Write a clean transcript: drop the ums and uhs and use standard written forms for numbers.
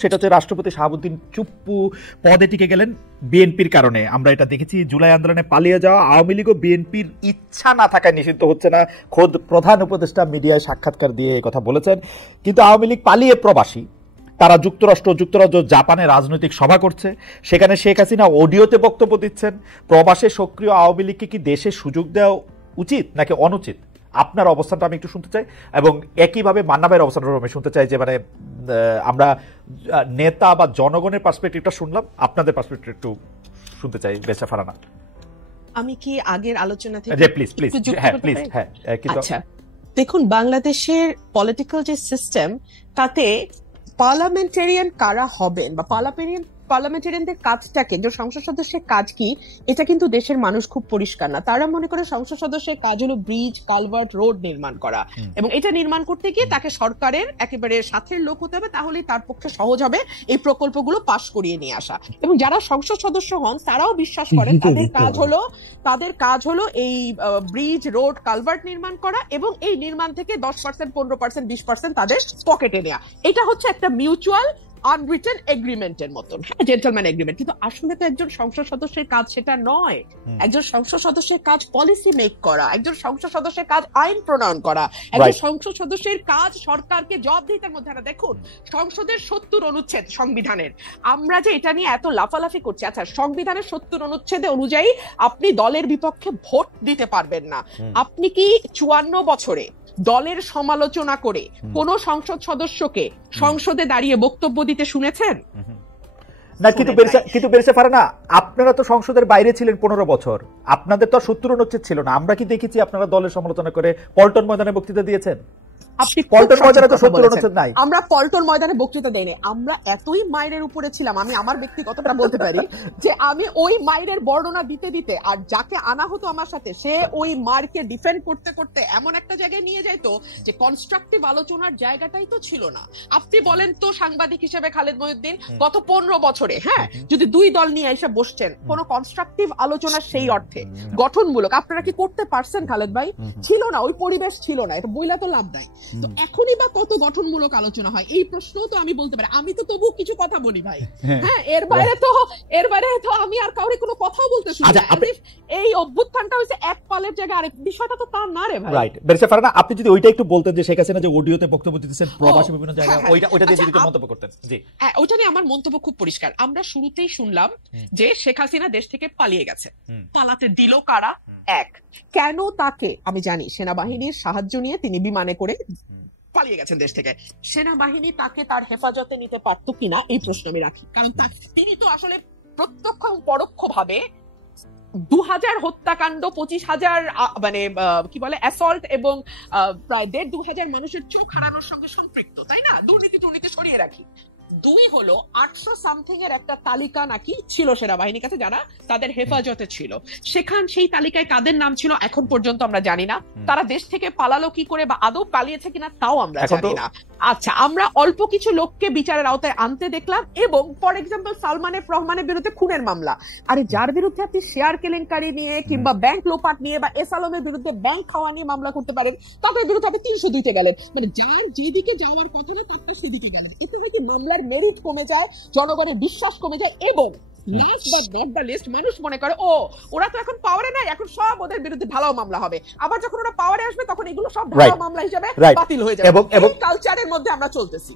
সেটা হচ্ছে রাষ্ট্রপতি শাহাবুদ্দিন চুপ্পু পদে টিকে গেলেন বিএনপির কারণে। আমরা এটা দেখেছি, জুলাই আন্দোলনে পালিয়ে যাওয়া আওয়ামী লীগ ও বিএনপির ইচ্ছা না থাকায় নিষিদ্ধ হচ্ছে না। খোদ প্রধান উপদেষ্টা মিডিয়ায় সাক্ষাৎকার দিয়ে এই কথা বলেছেন। কিন্তু আওয়ামী লীগ পালিয়ে প্রবাসী, তারা যুক্তরাজ্য জাপানে রাজনৈতিক সভা করছে, সেখানে শেখ হাসিনা অডিওতে বক্তব্য দিচ্ছেন। প্রবাসে সক্রিয় আওয়ামী লীগকে কি দেশে সুযোগ দেওয়া উচিত নাকি অনুচিত? আপনার অবস্থানটা আমি একটু শুনতে চাই, এবং একইভাবে মান্না ভাইয়ের অবস্থানটা আমি শুনতে চাই। যে মানে আমরা নেতা বা জনগণের পার্সপেক্টিভটা শুনলাম, আপনাদের পার্সপেক্টিভ একটু শুনতে চাই। বেচা ফারানা, আমি কি আগের আলোচনা থেকে প্লিজ হ্যাঁ প্লিজ হ্যাঁ। আচ্ছা, দেখুন, বাংলাদেশের পলিটিক্যাল যে সিস্টেম, তাতে পার্লামেন্টারিয়ান কারা হবেন বা পার্লামেন্টারিয়ানদের কাজটাকে, যে সংসদ সদস্যের কাজ কি, এটা কিন্তু দেশের মানুষ খুব পরিষ্কার না। তারা মনে করে সংসদ সদস্যের কাজ হলো ব্রিজ, কালভার্ট, রোড নির্মাণ করা, এবং এটা নির্মাণ করতে গিয়ে তাকে সরকারের একেবারে সাথের লোক হতে হবে, তাহলেই তার পক্ষে সহজ হবে এই প্রকল্পগুলো পাশ করিয়ে নিয়ে আসা। এবং যারা সংসদ সদস্য হন তারাও বিশ্বাস করেন তাদের কাজ হলো এই ব্রিজ, রোড, কালভার্ট নির্মাণ করা, এবং এই নির্মাণ থেকে 10%, 15%, 20% তাদের পকেটে নেওয়া। এটা হচ্ছে একটা মিউচুয়াল আনরিটেন এগ্রিমেন্টের মতন, জেন্টলম্যান এগ্রিমেন্ট। কিন্তু আসলে তো একজন সংসদ সদস্যের কাজ সেটা নয়। একজন সংসদ সদস্যের কাজ পলিসি মেক করা, একজন সংসদ সদস্যের কাজ আইন প্রণয়ন করা, একজন সংসদ সদস্যের কাজ সরকারকে জবাবদিহিতার মধ্যে আনা। দেখুন, সংসদের 70 অনুচ্ছেদ সংবিধানের, আমরা যে এটা নিয়ে এত লাফালাফি করছি, আচ্ছা, সংবিধানের 70 অনুচ্ছেদে অনুযায়ী আপনি দলের বিপক্ষে ভোট দিতে পারবেন না। আপনি কি 54 বছরে দলের সমালোচনা করে কোন সংসদ সদস্যকে সংসদে দাঁড়িয়ে বক্তব্য দিতে শুনেছেন? না, কিন্তু বেরসা ফারানা, আপনারা তো সংসদের বাইরে ছিলেন 15 বছর, আপনাদের তো 70 অনুচ্ছেদ ছিল না। আমরা কি দেখেছি আপনারা দলের সমালোচনা করে পল্টন ময়দানে বক্তৃতা দিয়েছেন? আমরা পল্টন ময়দানে বক্তৃতা দেয়নি। আমরা এতই মাইরের উপরে ছিলাম, আমি আমার ব্যক্তিগতটা বলতে পারি যে আমি ওই মাইরের বর্ণনা দিতে দিতে, আর যাকে আনা হতো আমার সাথে, সে ওই মারকে ডিফেন্ড করতে করতে এমন একটা জায়গায় নিয়ে যাইতো যে কনস্ট্রাকটিভ আলোচনার জায়গাটাই তো ছিল না। আপনি বলেন তো, সাংবাদিক হিসেবে খালেদ মহিউদ্দিন গত 15 বছরে যদি দুই দল নিয়ে এসে বসছেন, কোন কনস্ট্রাকটিভ আলোচনা সেই অর্থে গঠনমূলক আপনারা কি করতে পারছেন? খালেদ ভাই, ছিল না, ওই পরিবেশ ছিল না। এটা বইলা তো লাভ নাই। তো এখনই বা কত গঠনমূলক আলোচনা হয়, এই প্রশ্নও তো আমি বলতে পারি। আমি তো তবু কিছু কথা বলি ভাই, হ্যাঁ, এর বাইরে তো আমি আর কাউরে কোনো কথাও বলতে শুনি না। এই অভ্যুত্থানটা হইছে এক পালের জায়গায় আরেক, বিষয়টা তো তা না রে ভাই। রাইট, বেরসা ফারানা, আপনি যদি ওইটা একটু বলতেন যে শেখ হাসিনা যে অডিওতে বক্তব্য দিতেছেন প্রবাসী বিভিন্ন জায়গায়, ওইটা দিয়ে যদি মন্তব্য করতেন। জি হ্যাঁ, ওইটা নিয়ে আমার মন্তব্য খুব পরিষ্কার। আমরা শুরুতেই শুনলাম যে শেখ হাসিনা দেশ থেকে পালিয়ে গেছে। পালাতে দিল কারা? এক, কেন তাকে, আমি জানি সেনাবাহিনীর সাহায্য নিয়ে তিনি বিমানে করে পালিয়ে গেছেন দেশ থেকে। সেনাবাহিনী তাকে তার হেফাজতে নিতে পারতো কিনা এই প্রশ্ন আমি রাখি, কারণ তিনি তো আসলে প্রত্যক্ষ এবং পরোক্ষ ভাবে 2000 হত্যাকাণ্ড, 25,000 মানে কি বলে অ্যাসল্ট, এবং প্রায় 1,500 মানুষের চোখ হারানোর সঙ্গে সম্পৃক্ত, তাই না? দুর্নীতি সরিয়ে রাখি। 2 হলো 800 সামথিং এর একটা তালিকা নাকি ছিল সেনাবাহিনীর কাছে, যারা তাদের হেফাজতে ছিল। সেই তালিকায় কাদের নাম ছিল এখন পর্যন্ত আমরা জানি না। তারা দেশ থেকে পালালো কি করে, বা আদৌ পালিয়েছে কিনা তাও আমরা জানি না। আচ্ছা, আমরা অল্প কিছু লোককে বিচারের আওতায় আনতে দেখলাম, এবং ফর এক্সাম্পল সালমান এফ রহমানের বিরুদ্ধে খুনের মামলা। আরে যার বিরুদ্ধে আপনি শেয়ার কেলেঙ্কারি নিয়ে কিংবা ব্যাংক লোপাট নিয়ে বা এস আলমের বিরুদ্ধে ব্যাংক খাওয়া নিয়ে মামলা করতে পারেন, তাদের বিরুদ্ধে আপনি 300 দিতে গেলেন। মানে যার যেদিকে যাওয়ার কথা না, তারটা সেদিকে গেলেন। এতে হয়তো মামলার মেরিট কমে যায়, জনগণের বিশ্বাস কমে যায়, এবং last but not the least, মানুষ মনে করে ওরা তো এখন পাওয়ারে নাই, এখন সব ওদের বিরুদ্ধে ঢালাও মামলা হবে। আবার যখন ওরা পাওয়ারে আসবে, তখন এগুলো সব ঢালাও মামলা হিসেবে বাতিল হয়ে যাবে। এবং কালচারের মধ্যে আমরা চলতেছি।